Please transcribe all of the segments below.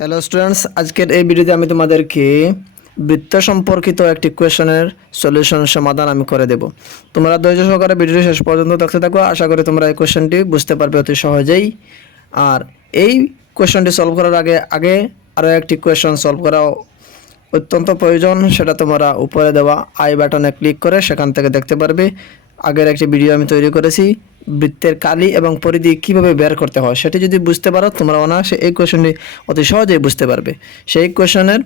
Hello students আজকের এই ভিডিওতে আমি তোমাদেরকে বৃত্ত সম্পর্কিত একটি কোয়েশনের সলিউশন সমাধান আমি করে দেব। তোমরা ধৈর্য সহকারে ভিডিওটি শেষ পর্যন্ত দেখতে থাকো। আশা করি তোমরা এই কোয়েশনটি বুঝতে পারবে অতি সহজেই। আর এই কোয়েশনটি সলভ করার আগে আগে আরও একটি কোয়েশন সলভ করা অত্যন্ত প্রয়োজন। সেটা তোমরা উপরে দেওয়া আই বাটনে ক্লিক করে সেখান থেকে দেখতে পারবে। আগের একটি ভিডিও আমি তৈরি করেছি। বৃত্তের কালি এবং পরিধি কীভাবে বের করতে হয় সেটি যদি বুঝতে পারো তোমরা অনায়াসে এই কোয়েশনটি অতি সহজেই বুঝতে পারবে। সেই কোয়েশনের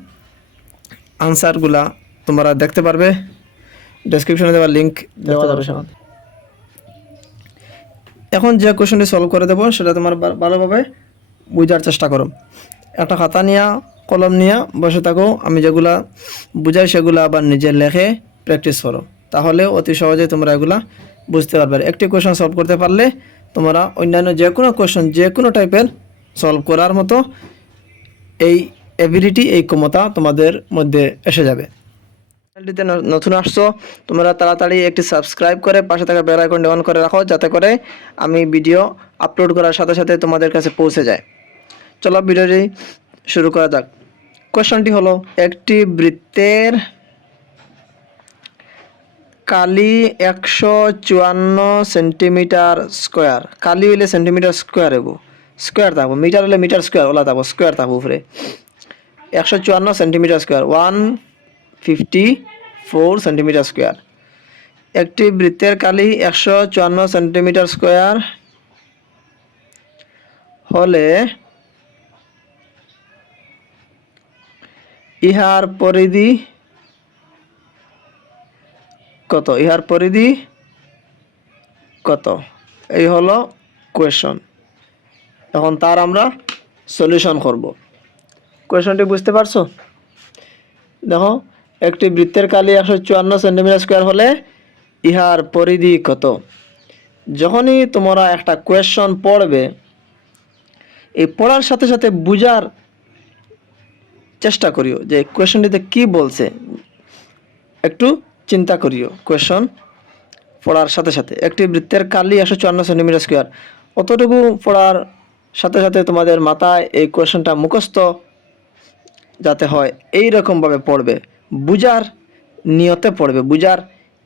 আনসারগুলা তোমরা দেখতে পারবে। ডেসক্রিপশনে দেওয়া লিঙ্ক দেওয়া যাবে। সেখানে এখন যে কোয়েশনটি সলভ করে দেবো সেটা তোমার ভালোভাবে বোঝার চেষ্টা করো। একটা খাতা নিয়া কলম নিয়া বসে থাকো আমি যেগুলা বুঝাই সেগুলো আবার নিজে লেখে প্র্যাকটিস করো। তাহলে অতি সহজে তোমরা এগুলা বুঝতে পারবে। একটি কোয়েশন সলভ করতে পারলে তোমরা অন্যান্য যে কোনো কোয়েশন যে কোনো টাইপের সলভ করার মতো এই এবিলিটি এই ক্ষমতা তোমাদের মধ্যে এসে যাবে। চ্যানেলটিতে নতুন আসছো, তোমরা তাড়াতাড়ি একটি সাবস্ক্রাইব করে পাশে থাকা বেল আইকনটি অন করে রাখো, যাতে করে আমি ভিডিও আপলোড করার সাথে সাথে তোমাদের কাছে পৌঁছে যায়। চলো ভিডিওটি শুরু করা যাক। কোয়েশনটি হলো, একটি বৃত্তের কালি একশো চুয়ান্ন সেন্টিমিটার স্কোয়ার। কালি হইলে সেন্টিমিটার স্কোয়ার হব স্কোয়ার থাকব। মিটার হলে মিটার স্কোয়ার, ওলা থাকব, স্কোয়ার থাকব উপরে। একশো চুয়ান্ন centimetre square, one fifty four centimetre square. একটি বৃত্তের কালি একশো চুয়ান্ন সেন্টিমিটার স্কোয়ার হলে ইহার পরিধি কত? ইহার পরিধি কত? এই হলো কোয়েশন এখন তার আমরা সলিউশন করব। কোয়েশনটি বুঝতে পারছ? দেখো, একটি বৃত্তের কালি একশো চুয়ান্ন সেন্টিমিটার স্কোয়ার হলে ইহার পরিধি কত? যখনই তোমরা একটা কোয়েশন পড়বে, এই পড়ার সাথে সাথে বুঝার চেষ্টা করিও যে কোয়েশনটিতে কি বলছে। একটু চিন্তা করিও। কোয়েশন পড়ার সাথে সাথে। একটি বৃত্তের কালি একশো চুয়ান্ন সেন্টিমিটার স্কোয়ার অতটুকু পড়ার সাথে সাথে তোমাদের মাথায় এই কোয়েশনটা মুখস্থ যাতে হয়। এই রকমভাবে পড়বে। বুজার নিয়তে পড়বে। বুজার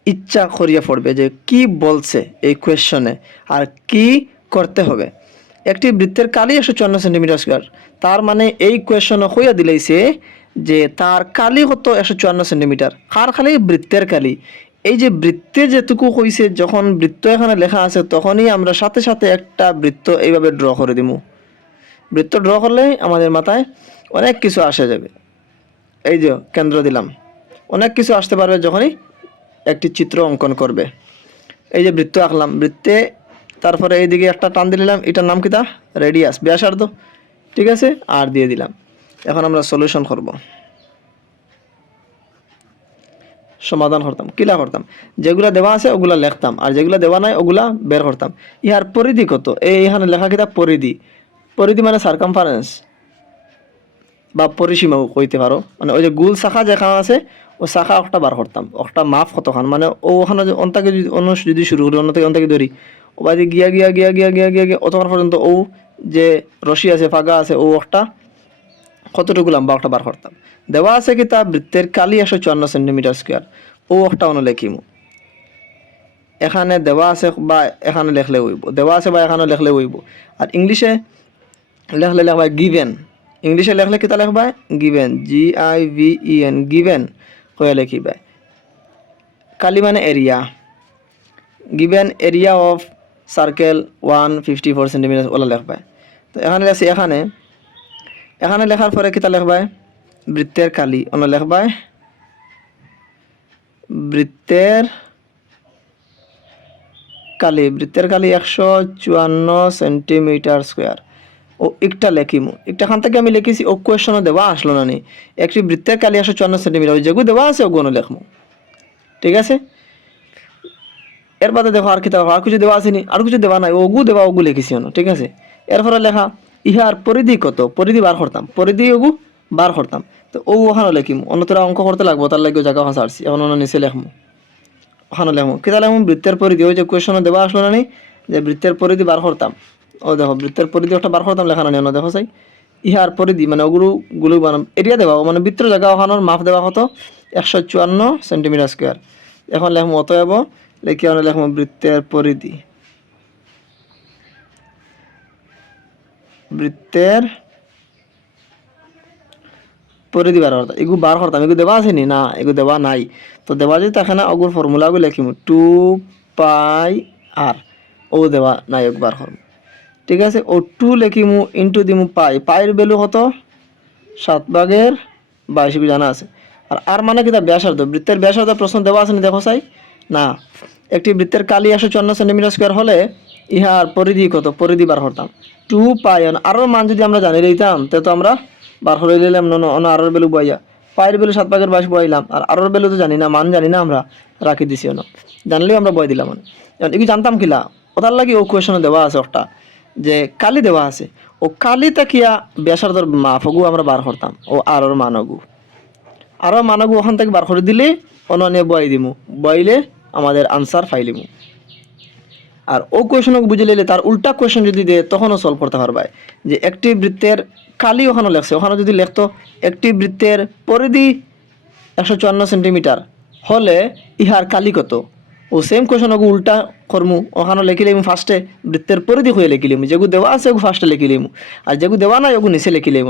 ইচ্ছা করিয়ে পড়বে যে কি বলছে এই কোয়েশনে আর কি করতে হবে। একটি বৃত্তের কালি একশো চুয়ান্ন সেন্টিমিটার স্কোয়ার তার মানে এই কোয়েশন হইয়া দিলাইছে যে তার কালি কত একশো চুয়ান্ন সেন্টিমিটার কার খালি বৃত্তের কালি। এই যে বৃত্তে যেটুকু হইছে যখন বৃত্ত এখানে লেখা আছে, তখনই আমরা সাথে সাথে একটা বৃত্ত এইভাবে ড্র করে দিব বৃত্ত ড্র করলে আমাদের মাথায় অনেক কিছু আসে যাবে। এই যে কেন্দ্র দিলাম। অনেক কিছু আসতে পারবে যখনই একটি চিত্র অঙ্কন করবে। এই যে বৃত্ত আঁকলাম। বৃত্তে তারপরে এইদিকে একটা টান দিলাম। এটার নাম কিতা রেডিয়াস। ব্যাসার্ধ। ঠিক আছে? আর দিয়ে দিলাম। এখন আমরা সলিউশন করব। সমাধান করতাম, কিলা করতাম? যেগুলা দেওয়া আছে, ওগুলা লিখতাম। আর যেগুলা দেওয়া নাই, ওগুলা বের করতাম। ইহার পরিধি কত? এই এখানে লেখা কিতা পরিধি। পরিধি মানে সার্কামফারেন্স বা পরিসীমাও কইতে পারো। মানে ওই যে গুল শাখা যেখানে আছে ও শাখা একটা বার করতাম। একটা মাপ কতখান? মানে ও ওখানে অন্তাকে যদি অন্য যদি শুরু করি অন্য থেকে অন্তাকে ধরি, ও বাদি গিয়া গিয়া গিয়া গিয়া গিয়া গিয়া গিয়া অতক্ষণ পর্যন্ত ও যে রশি আছে ফাগা আছে, ও একটা কতটুকু লম্বা একটা বার করতাম। দেওয়া আছে কি তা বৃত্তের কালি একশো চুয়ান্ন সেন্টিমিটার স্কোয়ার। ও একটা অন্য লেখিমু। এখানে দেওয়া আছে বা এখানে লেখলে হইব দেওয়া আছে বা এখানে লেখলে হইব আর ইংলিশে লেখলে লেখবা গিভেন। ইংলিশে লেখলে কিতা লেখবা? Given. G I V E N given কয়ে লেখিবা। কালি মানে area. Given area of circle one fifty four centimetre OLA লেখবা। তো এখানে লেখছি এখানে এখানে লেখার পরে কিতা লেখবাই? বৃত্তের কালি। অন্য লেখবাই? বৃত্তের কালি। বৃত্তের কালি একশো চুয়ান্ন সেন্টিমিটার স্কোয়ার। ও একটা লেখিমু। একটা খান থেকে আমি লিখেছি, ও কোয়েশনও দেওয়া আসলো না নি। একটি বৃত্তের কালি একশো চুয়ান্ন সেন্টিমিটার। ওই যেগুলো দেওয়া আছে ওগুলো লেখমু। ঠিক আছে? এর বাদে দেখো আর কিতাব আর কিছু দেওয়া আসেনি আর কিছু দেওয়া নাই। ওগু দেওয়া, ওগু লিখেছি ঠিক আছে? এরপরে লেখা ইহার পরিধি কত? পরিধি বার করতাম। পরিধি ওগু বার করতাম। তো ও ওখানে লেখিম। অন্যতরা অঙ্ক করতে লাগবো, তার লাগে জায়গা ভাষা আসছি এখন অন্য নিচে লেখমু। ওখানে লেখমু। কিতা লেখমু? বৃত্তের পরিধি। ওই যে কোয়েশনে দেওয়া আসলো না যে বৃত্তের পরিধি বার করতাম। ও দেখো, বৃত্তের পরিধি একটা বার করতাম, লেখা না অন্য দেখো চাই। ইহার পরিধি মানে ওগুলো গুলো বানাম। এরিয়া দেওয়া মানে বৃত্ত জায়গা ওখানোর মাপ দেওয়া হতো একশো চুয়ান্ন সেন্টিমিটার স্কোয়ার। এখন লেখম অতএব, লেখি আমরা লেখম বৃত্তের পরিধি। বৃত্তের পরিধি বার করতাম এগু বার করতাম। এগু দেওয়া আছে নি? না, এগু দেওয়া নাই। তো দেওয়া যদি থাকে না ওগুর ফর্মুলাগুলো লিখিম। টু পাই আর ও দেওয়া নাই একবার করম। ঠিক আছে? ও টু লিখিমু ইন্টু দিমু পাই পাইয়ের ভ্যালু কত? সাত ভাগের বাইশ জানা আছে। আর আর মানে কি? তা ব্যাসার্ধ। বৃত্তের ব্যাসার্ধ প্রশ্ন দেওয়া আছে নি, দেখো চাই না। একটি বৃত্তের কালি একশো চুয়ান্ন সেন্টিমিটার স্কোয়ার হলে ইহার পরিধি কত? পরিধি বার করতাম। টু পাই আরও মান যদি আমরা জানি লইতাম, তে তো আমরা বার করে দিলাম অন আরোর বেলু বইয়া। পায়ের বেলু সাত ভাগের বাইশ বইলাম, আর আরোর বেলু তো জানি না, মান জানি না আমরা, রাখি দিছি অন। জানলেও আমরা বই দিলাম এগুলো জানতাম কিলা? ওটার লাগি ও কোয়েশনে দেওয়া আছে একটা যে কালি দেওয়া আছে। ও কালি তাকিয়া বেসারদর মাফগু আমরা বার করতাম, ও আরোর মানগু। আরও মানগু ওখান থেকে বার করে দিলে অননে বই দিমু, বইলে আমাদের আনসার ফাইলিমু আর ও কোয়েশনকে বুঝে নিলে তার উল্টা কোয়েশন যদি দেয়, তখনও সলভ করতে পারবে। যে একটি বৃত্তের কালি ওখানে লেখছে, ওখানে যদি লেখতো, একটি বৃত্তের পরিধি একশো চুয়ান্ন সেন্টিমিটার, হলে ইহার কালি কত? ও সেম কোয়েশন ওগু উল্টা করমু ওখানে লিখিলিম ফার্স্টে বৃত্তের পরিধি হয়ে লিখিলিম যেগু দেওয়া আছে ওগু ফার্স্টে লিখিলিম আর যেগু দেওয়া নাই ওগু নিচে লিখিলিম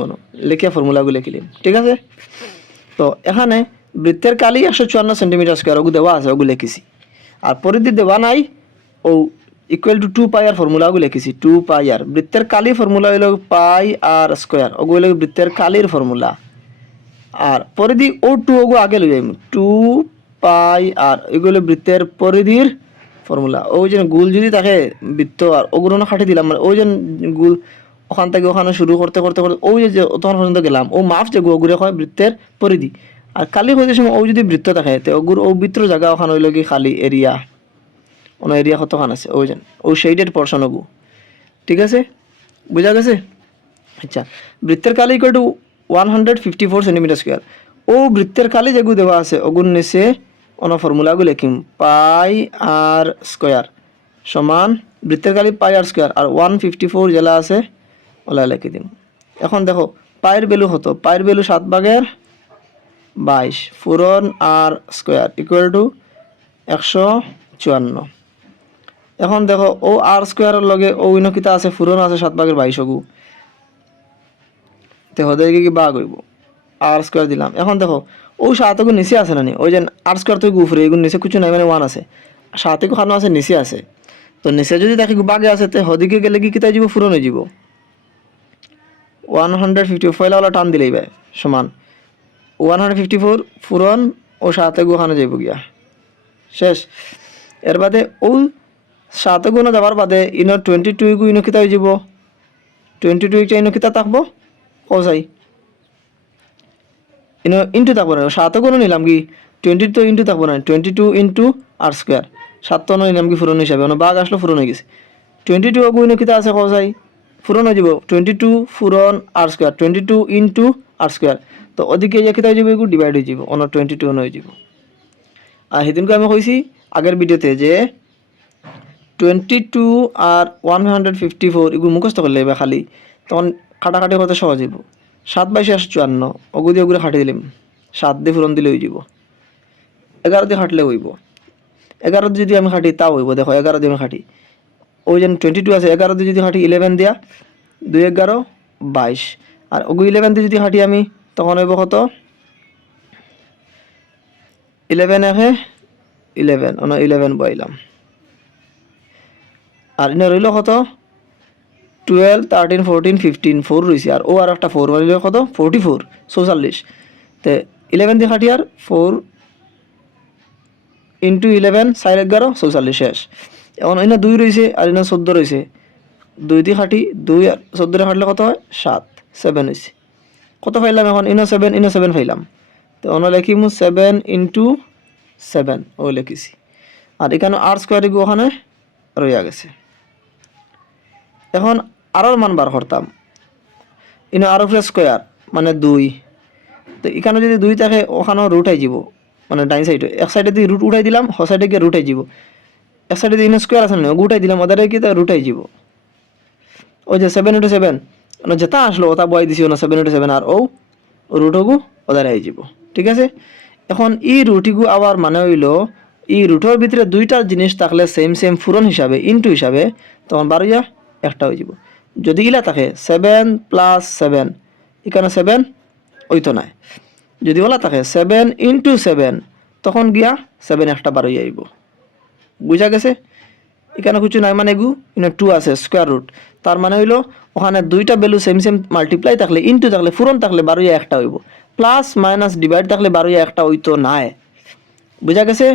লিখিয়া ফর্মুলাগু লিখিলিম ঠিক আছে? তো এখানে বৃত্তের কালি একশো চুয়ান্ন সেন্টিমিটার স্কোয়ার ওগু দেওয়া আছে, ওগু লিখিছি। আর পরিধি দেওয়া নাই, ও equal to two pi r ফর্মুলাগুলো লিখেছি টু পাই আর বৃত্তের কালি ফর্মুলা হইল পাই আর স্কোয়ার ওগুলো হইল বৃত্তের কালির ফর্মুলা আর পরিধি ও টু ওগু আগে লই যাইম টু পাই আর এগুলো বৃত্তের পরিধির ফর্মুলা ওই যে গুল যদি থাকে বৃত্ত আর ওগুলো খাটি দিলাম মানে ওই যে গুল ওখান থেকে ওখানে শুরু করতে করতে করতে ওই যে তখন পর্যন্ত গেলাম ও মাফ যে গুড়ে হয় বৃত্তের পরিধি আর কালি হইতে সময় ও যদি বৃত্ত থাকে, তো ওগুর ও বৃত্তর জায়গা ওখানে হইল কি, খালি এরিয়া অন্য এরিয়া কতখান আছে? ওই যেন ও সেইডের পর্শন ওগু। ঠিক আছে? বুঝা গেছে? আচ্ছা বৃত্তের কালি equal to one hundred fifty four centimetre square ও বৃত্তের কালি যেগু দেওয়া আছে, ওগুন নিচে অন ফর্মুলাগু লিখিম। পাই আর স্কোয়ার সমান বৃত্তের কালি পাই আর স্কোয়ার আর ওয়ান ফিফটি ফোর জেলা আছে ওলা লিখে দিম। এখন দেখো পায়ের বেলু হতো পায়ের বেলু সাত ভাগের বাইশ। ফুরন আর স্কোয়ার ইকুয়াল টু একশো চুয়ান্ন। এখন দেখো, ও আর স্কোয়ারের লগে ও ইনকিতা আছে ফুরন আছে, সাত ভাগের বাইশ গু তে হদেরকে কি বাঘ হইব। আর স্কোয়ার দিলাম। এখন দেখো, ও সাতগু নিচে আছে নানি ওই যে আর স্কোয়ার তো গুফরে এগুলো নিচে কিছু নাই মানে ওয়ান আছে। সাতগু খানো আছে, নিচে আছে। তো নিচে যদি দেখি বাঘে আছে, তে হদিকে গেলে কি কিতা যাব ফুরন হয়ে যাব ওয়ান হান্ড্রেড ফিফটি ফয়লা ওলা টান দিলেই ভাই সমান। ওয়ান হান্ড্রেড ফিফটি ফোর ফুরন ও সাতে গু খানো যাইব গিয়া। শেষ। এর বাদে ও সাতে গুণ যাবার বাদে ইনো টুয়েন্টি টু গু ইনো কিতা হয়ে যাব টুয়েন্টি টু ইনো কিতা থাকব? কসাই ইনো ইন্টু থাকব না সাতে গুণ নিলাম কি? টোয়েন্টি টু ইন্টু থাকব না twenty two into r square সাত তো নিলাম কি ফুরন হিসাবে ono বাঘ আসলো ফুরন হয়ে গেছে। টোয়েন্টি টু গু ইনো কিতা আছে কসাই ফুরন হয়ে যাব twenty two ফুরন r square twenty two into r square তো ওদিকে যে কিতা হয়ে যাব ডিভাইড হয়ে যাব, অন্য টোয়েন্টি টু হয়ে যাব। আর সেদিনকে আমি কইছি আগের ভিডিওতে যে টোয়েন্টি টু আর ওয়ান হান্ড্রেড ফিফটি ফোর এগুলো মুখস্থ করলে এবার খালি। তখন কাটাকাটি করতে সহজ হইব। সাত বাইশে একশো চুয়ান্ন ওগুলো দিয়ে ওগুলো খাটি দিলাম। সাত দিয়ে ফুরন দিলে হয়ে যাব। এগারো দিয়ে খাটলে হইব। এগারো যদি আমি খাটি তাও হইব। দেখো, এগারো দিয়ে আমি খাটি ওই যেন টোয়েন্টি টু আছে, এগারো দিয়ে যদি খাটি ইলেভেন দিয়া দুই এগারো, বাইশ। আর ওগু ইলেভেন দিয়ে যদি খাটি আমি, তখন হইব কত? ইলেভেন একে ইলেভেন অন ইলেভেন বইলাম। আর ইনে রইল কত? Twelve thirteen fourteen fifteen four রয়েছে আর ও আর একটা ফোর রইল কত? ফোরটি ফোর চৌচল্লিশ তে ইলেভেন দিয়ে খাটি আর ফোর ইন্টু ইলেভেন চার এগারো চৌচল্লিশ শেষ। এখন ইনে দুই রয়েছে আর ইনে চোদ্দ রয়েছে দুই দিয়ে খাটি দুই আর চোদ্দোরে খাটলে কত হয়? সাত সেভেন হয়েছে কত পাইলাম এখন? ইনো সেভেন ইনো সেভেন পাইলাম। তো অন্য লিখিম সেভেন ইন্টু সেভেন ও লিখিছি। আর এখানে আর স্কোয়ার ওখানে রইয়া গেছে। এখন আরোর মান বার করতাম। ইনো আরও প্লাস স্কোয়ার মানে দুই। তো এখানে যদি দুই থাকে, ওখানেও রুট আই যাব মানে ডাইন সাইডে। এক সাইডে দিয়ে রুট উঠাই দিলাম, হ সাইডে গিয়ে রুট আই যাব এক সাইডে দিয়ে স্কোয়ার আছে না উঠাই দিলাম, ওদের কি রুট আই যাব ওই যে সেভেন ইন্টু সেভেন মানে যেটা আসলো, ওটা বয় দিছি, ওনা সেভেন ইন্টু সেভেন আর ও রুটগু ওদার আই যাব ঠিক আছে? এখন ই রুটিগু আবার মানে হইল, ই রুটের ভিতরে দুইটা জিনিস থাকলে সেম সেম ফুরন হিসাবে ইনটু হিসাবে, তখন বারোয়া একটা হয়ে যাব। যদি ইলা থাকে সেভেন প্লাস সেভেন এখানে সেভেন ওই তো নাই। যদি ওলা থাকে সেভেন ইন্টু সেভেন তখন গিয়া সেভেন একটা বারোই আইব। বুঝা গেছে? এখানে কিছু নাই মানে গু এখানে টু আছে স্কোয়ার রুট তার মানে হইল, ওখানে দুইটা ভ্যালু সেম সেম মাল্টিপ্লাই থাকলে ইনটু থাকলে ফুরন থাকলে বারোই একটা হইব। প্লাস মাইনাস ডিভাইড থাকলে বারোই একটা হইতো নাই। বুঝা গেছে?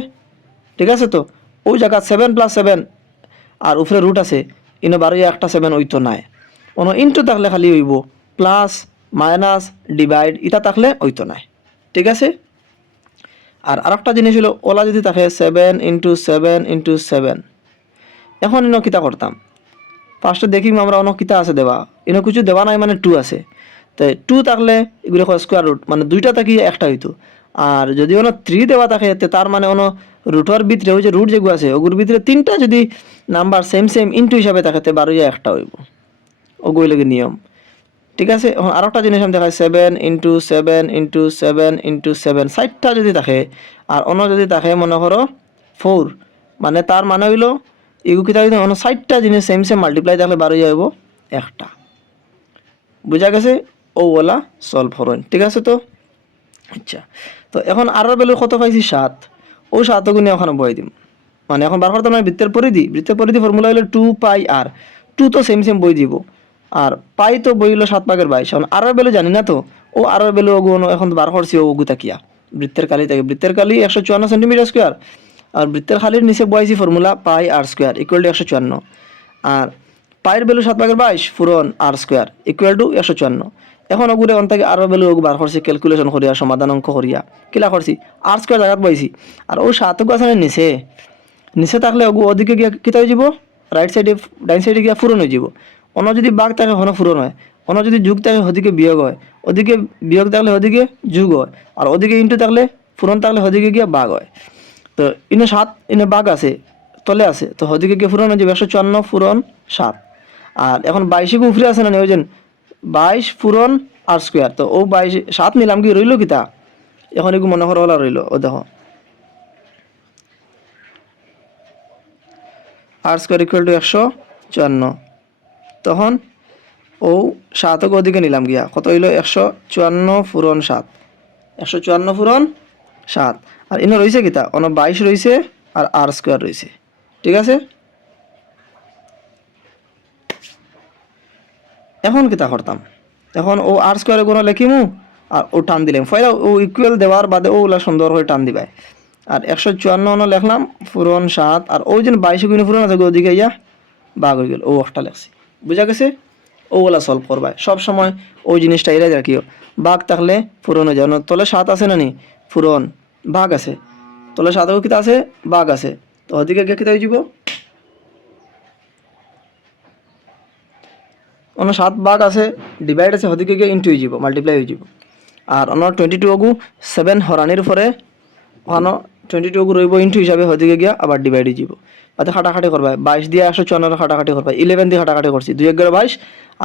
ঠিক আছে তো? ওই জায়গা সেভেন প্লাস সেভেন আর উপরে রুট আছে ইনো বারোই একটা সেভেন হইতো নাই। কোনো ইনটু থাকলে খালি হইব প্লাস মাইনাস ডিভাইড ইটা থাকলে হইতো নাই। ঠিক আছে? আর আরেকটা জিনিস হলো, ওলা যদি থাকে seven into seven into seven এখন ইনো কিতা করতাম? ফার্স্টে দেখিম আমরা অন্য কিতা আছে দেওয়া ইনো কিছু দেওয়া নাই মানে টু আছে। তো টু থাকলে এগুলো স্কোয়ার রুট মানে দুইটা থাকি একটা হইতো। আর যদি অন্য থ্রি দেওয়া থাকে, তে তার মানে অন্য রুটর ভিতরে ওই যে রুট যেগুলো আছে, ওগুলোর ভিতরে তিনটা যদি নাম্বার সেম সেম ইন্টু হিসাবে থাকে, তে বারোই একটা হইব। ওগুলো লাগে নিয়ম। ঠিক আছে? আর একটা জিনিস আমি দেখাই seven into seven into seven into seven ষাটটা যদি থাকে, আর অন্য যদি থাকে, মনে করো ফোর মানে তার মানে হইল এগুলো কি থাকে অন্য ষাটটা জিনিস সেম সেম মাল্টিপ্লাই থাকলে বারো যাইব একটা। বুঝা গেছে? ও ওলা সলভ হরণ। ঠিক আছে তো? আচ্ছা। তো এখন আরও বেলুর কত পাইছি? সাত। ও সাত গুণে ওখানে বই দিম। মানে এখন বার করতে মানে বৃত্তের পরিধি। বৃত্তের পরিধি ফর্মুলা হলো টু পাই আর টু তো সেম সেম বই দিব। আর পাই তো বই হলো সাত ভাগের বাইশ। এখন আরও বেলু জানি না তো? ও আরও বেলু ওগুলো এখন বার করছি, ও ওগু তাকিয়া বৃত্তের কালি থেকে। বৃত্তের কালি একশো চুয়ান্ন সেন্টিমিটার স্কোয়ার আর বৃত্তের খালির নিচে বয়াইছি formula pi r square equal to একশো চুয়ান্ন। আর পায়ের বেলু সাত ভাগের বাইশ ফুরন আর স্কোয়ার ইকুয়াল টু একশো চুয়ান্ন। এখন ওগুলো অন থেকে আরও বেলু ওগু বার করছি ক্যালকুলেশন করিয়া, সমাধান অঙ্ক করিয়া। কিলা করছি? আর স্কোয়ার জায়গাত পাইছি আর ও সাত গু আছে না নিচে। নিচে থাকলে ওগু ওদিকে গিয়া কিতা হয়ে যাব? রাইট সাইডে ডাইন সাইডে গিয়া ফুরন হয়ে যাব। অন্য যদি বাঘ থাকে হন ফুরন হয়। অন্য যদি যুগ থাকে ওদিকে বিয়োগ হয়। ওদিকে বিয়োগ থাকলে ওদিকে যুগ হয়। আর ওদিকে ইন্টু থাকলে ফুরন থাকলে ওদিকে গিয়া বাঘ হয়। তো ইনে সাত, ইনে বাঘ আছে। তলে আছে। তো ওদিকে গিয়ে ফুরন হয়ে যাবে। একশো চুয়ান্ন ফুরন সাত। আর এখন বাইশে উপরে আছে না যে বাইশ ফুরন আর স্কোয়ার তো ও বাইশ, সাত নিলাম কি, রইল কিতা? এখন এগু মনে করো রইল, ও দেখো। আর স্কোয়ার ইকুয়াল টু একশো চুয়ান্ন। তখন ও সাতক ওদিকে নিলাম গিয়া, কত হইল? একশো চুয়ান্ন ফুরন সাত। একশো চুয়ান্ন ফুরন সাত। আর ইনো রয়েছে কিতা? অন বাইশ রয়েছে আর আর স্কোয়ার রয়েছে ঠিক আছে? এখন কিতা করতাম এখন ও আর স্কোয়ারে কোনো লেখিমু আর ও টান দিলাম। ফয়দা ও ইকুয়াল দেওয়ার বাদে ও ওলা সুন্দর হয়ে টান দিবাই। আর একশো চুয়ান্ন লেখলাম ফুরন সাত, আর ওই যে বাইশে গুণে ফুরন আছে ওদিকে, ইয়া বাঘ হয়ে গেল। ও একটা লেখছি। বুঝা গেছে? ওগুলা সলভ করবাই। সব সময় ওই জিনিসটা এরাই রাখিও। বাঘ থাকলে ফুরন হয়ে যাও তলে সাত আছে না নি? ফুরন বাঘ আছে। তলে সাতেও কিতা আছে? বাঘ আছে। তো ওদিকে গিয়ে কিতা হয়ে যাব অন্য সাত বাঘ আছে ডিভাইড আছে ওদিকে গিয়ে ইন্টু হয়ে যাব মাল্টিপ্লাই হয়ে যাব আর অন্য টুয়েন্টি টু অগু সেভেন হরানির পরে ওখানো টোয়েন্টি টু রইব ইন্টু হিসাবে, হদিকে গিয়া আবার ডিভাইড হয়ে যাব তাতে খাটাখাটি করবা, বাইশ দিয়ে একশো চুয়ান্ন খাটাখাটি করবা ইলেভেন দিয়ে খাটাখাটি করছি, দুই এগারো বাইশ,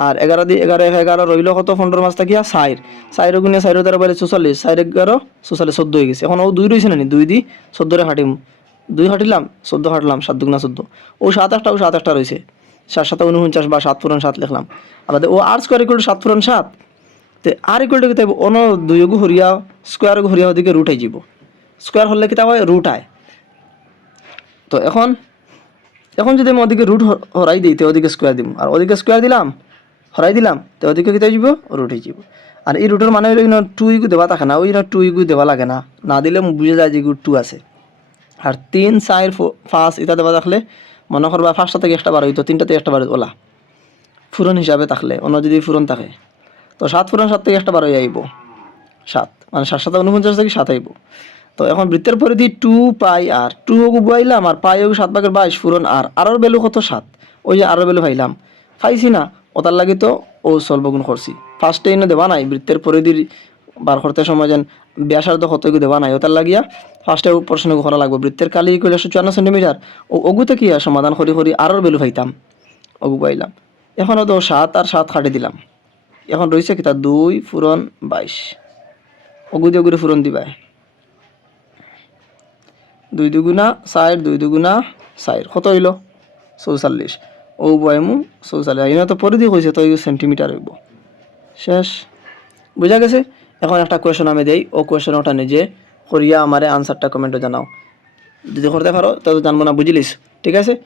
আর এগারো দিয়ে এগারো এক এগারো রইল কত, পনেরো মাস থাকিয়া সাইর সাইর গুণিয়া সাইর তেরো বাইরে চৌচল্লিশ সাইর এগারো চৌচল্লিশ চোদ্দ হয়ে গেছে। এখন ও দুই রয়েছে না দুই দি চোদ্দরে হাঁটিম দুই হাঁটিলাম চোদ্দ হাঁটলাম সাত দুগুনা চোদ্দ। ও সাত আটটা, ও সাত একটা রয়েছে সাত সাত উনপঞ্চাশ বা সাত পুরন সাত লিখলাম। আবার ও আর স্কোয়ার ইকুয়াল টু সাত পুরন সাত, তে আর ইকুয়াল টু কিতা অন দুই গু হরিয়া স্কোয়ার হরিয়া ওদিকে রুট হয়ে যাব স্কোয়ার হলে কিতা হয় রুট আয় তো এখন এখন যদি আমি ওদিকে রুট হরাই দিই, তো ওদিকে স্কোয়ার দিম। আর ওদিকে স্কোয়ার দিলাম, হরাই দিলাম, তো ওদিকে কিতা যাব রুট হয়ে যাব আর এই রুটের মানে হইল ইনো টু ইগু দেওয়া থাকে না, ওই টু ইগু দেওয়া লাগে না। না দিলে বুঝে যায় যে টু আছে। আর তিন, চার পাঁচ, এটা দেওয়া থাকলে মনে করবা ফার্স্টটা থেকে একটা বার হইতো তিনটাতে একটা বার ওলা। ফুরন হিসাবে থাকলে, অন্য যদি ফুরন থাকে। তো সাত ফুরন সাত থেকে একটা বার হয়ে আইব। সাত মানে সাত সাত উনপঞ্চাশ থেকে সাত আইব। তো এখন বৃত্তের পরিধি টু পাই আর, টু হোক বুয়াইলাম আর পাই হোক সাত ভাগের বাইশ, ফুরন আর আরোর বেলু কত সাত? ওই যে আরোর বেলু পাইলাম। পাইছি না ওটার লাগি তো ও সলভগুণ করছি। ফার্স্টে এনে দেওয়া নাই, বৃত্তের পরিধির বার করতে সময় যেন ব্যাসার্ধ কত দেওয়া নাই ওটার লাগিয়া ফার্স্টে প্রশ্ন করা লাগবে, বৃত্তের কালি কইলে একশো চুয়ান্ন সেন্টিমিটার। ও অগুতে কি সমাধান করি করি আরোর বেলু পাইতাম। ওগু পাইলাম। এখন তো সাত আর সাত খাটে দিলাম। এখন রয়েছে কিতা দুই ফুরন বাইশ। অগুদি অগুদি ফুরন দিবাই। দুই দুগুণা চার, দুই দুগুণা চার। কত হইল? চৌচল্লিশ। ও বয়মু চৌচল্লিশ। ইনা তো পরিধি কইছে তো সেন্টিমিটার হইব। শেষ। বুঝা গেছে? এখন একটা কোয়েশন আমি দেই। ও কোয়েশন ওটা নিজে করিয়া আমারে আনসারটা কমেন্টে জানাও। যদি করতে পারো, তো জানব না, বুঝলিস? ঠিক আছে?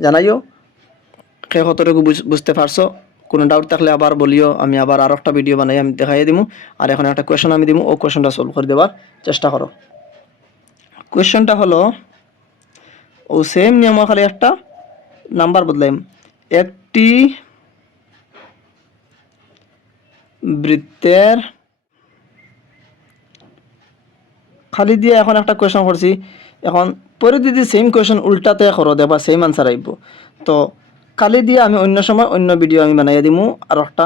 জানাইও। সে কতটুকু বুঝ- বুঝতে পারছ। কোনো ডাউট থাকলে আবার বলিও, আমি আবার আর একটা ভিডিও বানাই, আমি দেখাই দিমু। আর এখন একটা কোয়েশন আমি দিমু, ও কোয়েশনটা সলভ করে দেওয়ার চেষ্টা করো। কোয়েশনটা হলো, ও সেম নিয়ম খালি একটা নাম্বার বদলাইম। একটি বৃত্তের খালি দিয়ে এখন একটা কোয়েশন করছি। এখন পরে যদি সেম কোয়েশন উল্টাতে করো দেখবা সেম আনসার আইব তো খালি দিয়ে আমি অন্য সময় অন্য ভিডিও আমি বানাইয়া দিমু আর একটা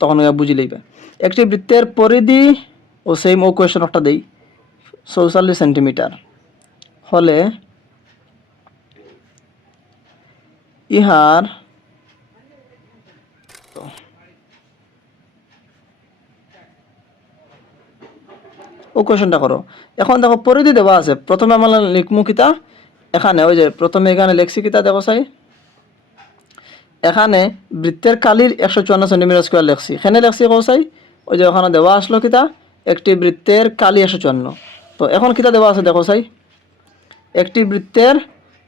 তখন বুঝি লইবে। একটি বৃত্তের পরিধি ও সেম ও কোয়েশন একটা দেই। চৌচল্লিশ সেন্টিমিটার হলে ইহার ও কোয়েশনটা করো এখন দেখো পরিধি দেওয়া আছে। প্রথমে আমার লিখমু কিতা এখানে ওই যে প্রথমে এখানে লেখছি কিতা দেখো চাই। এখানে বৃত্তের কালির একশো চুয়ান্ন সেন্টিমিটার স্কোয়ার লেখছি। এখানে লেখছি কৌ চাই। ওই যে ওখানে দেওয়া আসলো কিতা একটি বৃত্তের কালি একশো চুয়ান্ন তো এখন কিতা দেওয়া আছে দেখো চাই। একটি বৃত্তের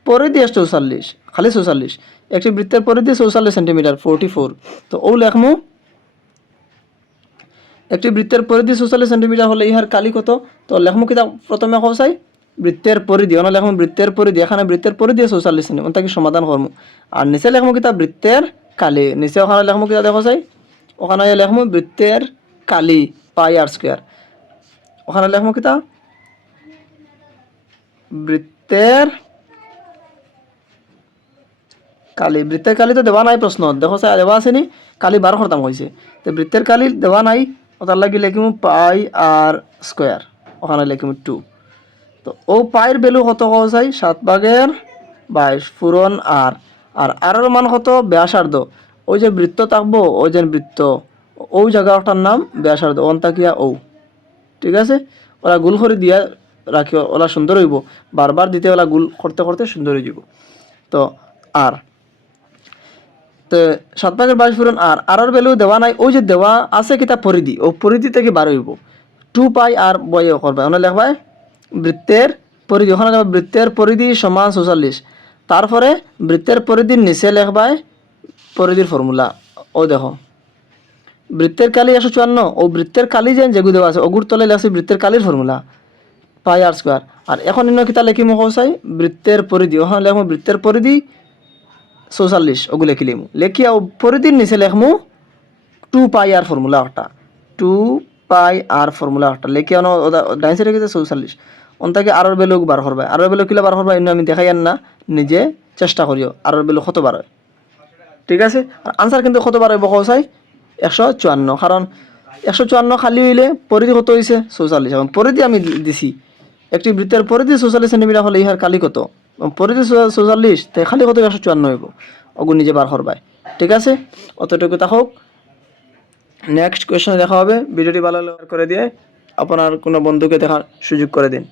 পরিধি চৌচল্লিশ, খালি চৌচল্লিশ। একটি বৃত্তের পরিধি চৌচল্লিশ সেন্টিমিটার ফোরটি ফোর তো ও লেখমু একটি বৃত্তের পরিধি চৌচল্লিশ সেন্টিমিটার হলে ইহার কালি কত? তো লেখমু কিতা প্রথমে কৌসাই বৃত্তের পরিধি। ওনা লেখমু বৃত্তের পরিধি, এখানে বৃত্তের পরিধি চৌচল্লিশ সেন্টিমিটার তাকে সমাধান করমু। আর নিচে লেখমু কিতা বৃত্তের কালি। নিচে ওখানে লেখমু কিতা দেখো চাই। ওখানে লেখমু বৃত্তের কালি, পাই আর স্কোয়ার ওখানে লেখমু কিতা বৃত্তের কালি। বৃত্তের কালি তো দেওয়া নাই প্রশ্ন। দেখো দেওয়া আছে নি? কালি বারো খরতাম হয়েছে তো বৃত্তের কালি দেওয়া নাই। ওটার লাগি লিখিম পাই আর স্কোয়ার? ওখানে লিখিম টু। তো ও পাইর ভ্যালু কত কওয়া যায় সাত ভাগের বাইশ ফুরন আর আর আরের মান কত? ব্যাসার্ধ ওই যে বৃত্ত থাকব, ওই যে বৃত্ত। ওই জায়গাটার নাম ব্যাসার্ধ অন্তাকিয়া ও ঠিক আছে? ওরা গুল করে দিয়া রাখিও, ওরা সুন্দর হইব। বারবার দিতে ওরা গুল করতে করতে সুন্দর হয়ে যাব তো আর তো সাত ভাগের বাইশ ফুরন আর আরর ভ্যালু দেওয়া নাই। ওই যে দেওয়া আছে কিতা পরিধি, ও পরিধি থেকে বার হইব। টু পাই আর বয়ে করবে ওখানে লেখবাই বৃত্তের পরিধি, ওখানে লেখবা, বৃত্তের পরিধি সমান চৌচল্লিশ। তারপরে বৃত্তের পরিধির নিচে লেখবাই পরিধির ফর্মুলা। ও দেখো, বৃত্তের কালি একশো চুয়ান্ন, ও বৃত্তের কালি যেন যেগু দেওয়া আছে, অগুর তলে লেখছে বৃত্তের কালির ফর্মুলা, পাই আর স্কোয়ার। আর এখন ইন্ন কিতা লেখিম কৌসাই বৃত্তের পরিধি, ওখানে লেখবো বৃত্তের পরিধি চৌচল্লিশ, ওগুলো লিখিলিম লেখিয়া ও পরিধির নিচে লেখমু টু পাই আর ফর্মুলা একটা টু পাই আর ফর্মুলা একটা লেখিয়া ডাইন সাইডে গেছে চৌচল্লিশ। অন্তাকে আরর বেলুক বার করবা আরর বেলু কিলা বার করবা ইন্ন আমি দেখাই আন না নিজে চেষ্টা করিও আরর বেলু কত বার হয়? ঠিক আছে? আর আনসার কিন্তু কত বার হইব কৌসাই একশো চুয়ান্ন কারণ একশো চুয়ান্ন খালি হইলে পরিধি কত হয়েছে চৌচল্লিশ। এখন পরিধি আমি দিছি। একটি বৃত্তের পরিধি চৌচল্লিশ সেন্টিমিটার হলে ইহার কালি কত? পরিধি চৌচল্লিশ তে খালি কত একশো চুয়ান্ন হইব? অগু নিজে বার করবাই ঠিক আছে? অতটুকু তা হোক। নেক্সট কোয়েশনে দেখা হবে। ভিডিওটি ভালো করে দিয়ে আপনার কোনো বন্ধুকে দেখার সুযোগ করে দিন।